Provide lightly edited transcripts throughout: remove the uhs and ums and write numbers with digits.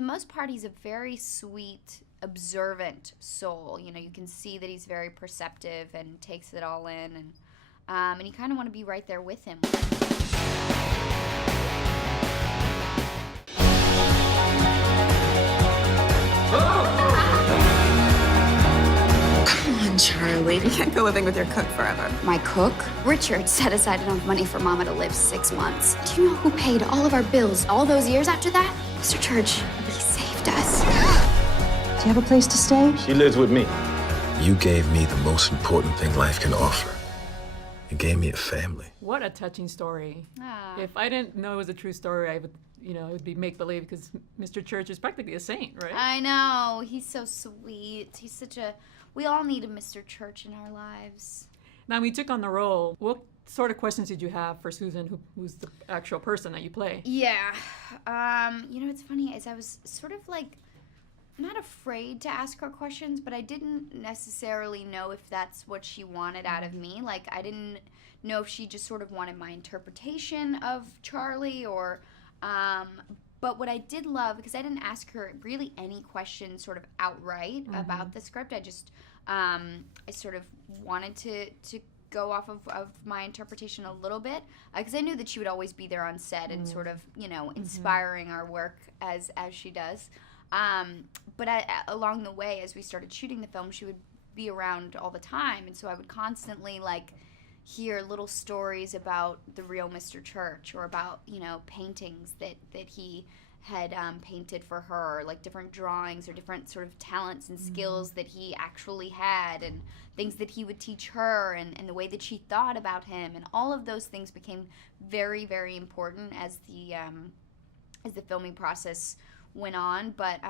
the most part, he's a very sweet, observant soul. You know, you can see that he's very perceptive and takes it all in, and you kind of want to be right there with him. Come on, Charlie. You can't go living with your cook forever. My cook? Richard set aside enough money for Mama to live 6 months. Do you know who paid all of our bills all those years after that? Mr. Church. He saved us. Do you have a place to stay? She lives with me. You gave me the most important thing life can offer. You gave me a family. What a touching story. Ah. If I didn't know it was a true story, I would, it would be make-believe because Mr. Church is practically a saint, right? I know. He's so sweet. He's such a... We all need a Mr. Church in our lives. Now, when you took on the role, what sort of questions did you have for Susan, who's the actual person that you play? Yeah. It's funny, is I was sort of like... not afraid to ask her questions, but I didn't necessarily know if that's what she wanted out of me. Like, I didn't know if she just sort of wanted my interpretation of Charlie or... But what I did love, because I didn't ask her really any questions sort of outright about the script, I just, I sort of wanted to go off of my interpretation a little bit, because I knew that she would always be there on set and sort of, inspiring our work as she does. But along the way, as we started shooting the film, she would be around all the time, and so I would constantly, hear little stories about the real Mr. Church or about, paintings that he had painted for her, like different drawings or different sort of talents and skills that he actually had, and things that he would teach her, and the way that she thought about him, and all of those things became very, very important as the filming process went on, but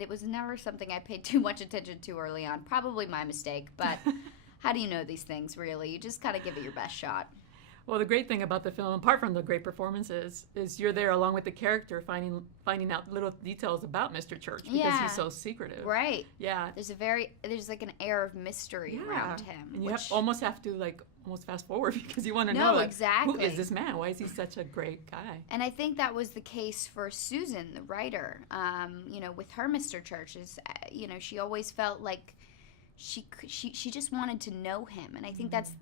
it was never something I paid too much attention to early on. Probably my mistake, but how do you know these things, really? You just gotta give it your best shot. Well, the great thing about the film, apart from the great performances, is you're there along with the character, finding out little details about Mr. Church because he's so secretive. Right. Yeah. There's like an air of mystery around him. And you almost have to almost fast forward because you want to know exactly. Who is this man? Why is he such a great guy? And I think that was the case for Susan, the writer. With her Mr. Church, she always felt like she just wanted to know him, and I think that's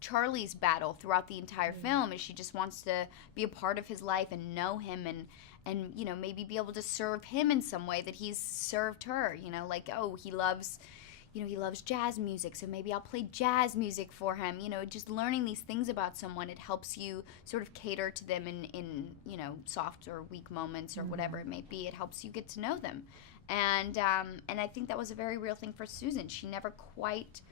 Charlie's battle throughout the entire film is she just wants to be a part of his life and know him and maybe be able to serve him in some way that he's served her. He loves jazz music, so maybe I'll play jazz music for him. Just learning these things about someone, it helps you sort of cater to them in soft or weak moments or whatever it may be. It helps you get to know them. And I think that was a very real thing for Susan. She never quite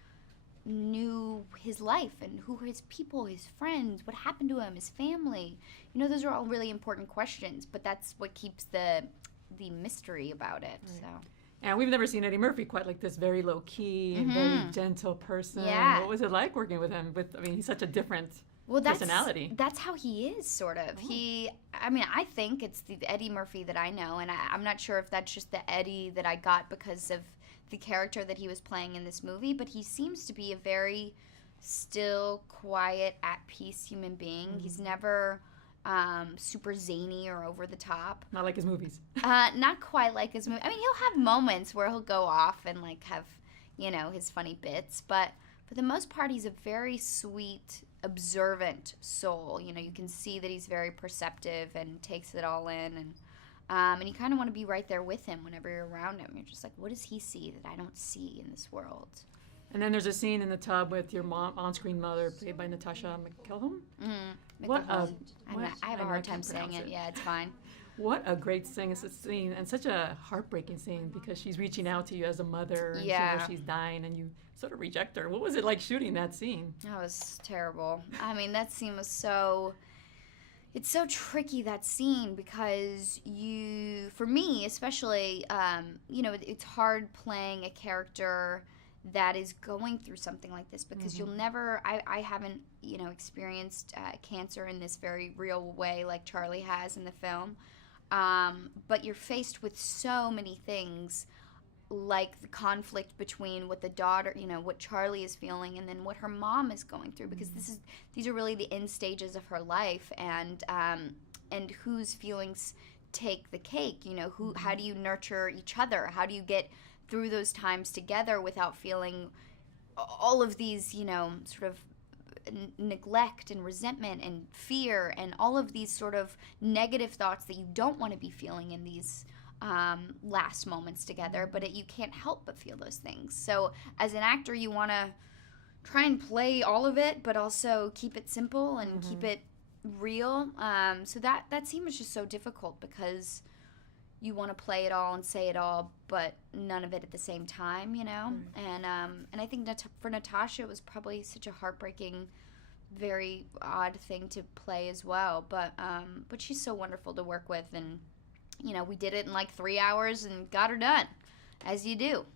knew his life and who his people, his friends, what happened to him, his family. Those are all really important questions, but that's what keeps the mystery about it. Right. So. And we've never seen Eddie Murphy quite like this, very low-key and very gentle person. Yeah. What was it like working with him? He's such a different personality. That's how he is, sort of. Oh. I think it's the Eddie Murphy that I know, and I'm not sure if that's just the Eddie that I got because of the character that he was playing in this movie, but he seems to be a very still, quiet, at peace human being. He's never super zany or over the top. Not like his movies. Not quite like his movie. He'll have moments where he'll go off and have, his funny bits, but for the most part, he's a very sweet, observant soul. You can see that he's very perceptive and takes it all in, and you kind of want to be right there with him whenever you're around him. You're just like, what does he see that I don't see in this world? And then there's a scene in the tub with your on-screen mother, played by Natasha McElhone. I have a hard time saying it. Yeah, it's fine. What a great scene and such a heartbreaking scene because she's reaching out to you as a mother and she knows she's dying and you sort of reject her. What was it like shooting that scene? That was terrible. That scene was it's so tricky, that scene, because for me especially, it's hard playing a character that is going through something like this because you'll never, I haven't, experienced cancer in this very real way like Charlie has in the film. But you're faced with so many things, like the conflict between what the daughter, what Charlie is feeling, and then what her mom is going through, because these are really the end stages of her life, and whose feelings take the cake. You know, how do you nurture each other? How do you get through those times together without feeling all of these, you know, sort of neglect and resentment and fear and all of these sort of negative thoughts that you don't want to be feeling in these last moments together, but you can't help but feel those things. So as an actor, you want to try and play all of it, but also keep it simple and keep it real. So that scene was just so difficult because you want to play it all and say it all, but none of it at the same time, you know? And I think for Natasha, it was probably such a heartbreaking, very odd thing to play as well. But she's so wonderful to work with, and, you know, we did it in like 3 hours and got her done, as you do.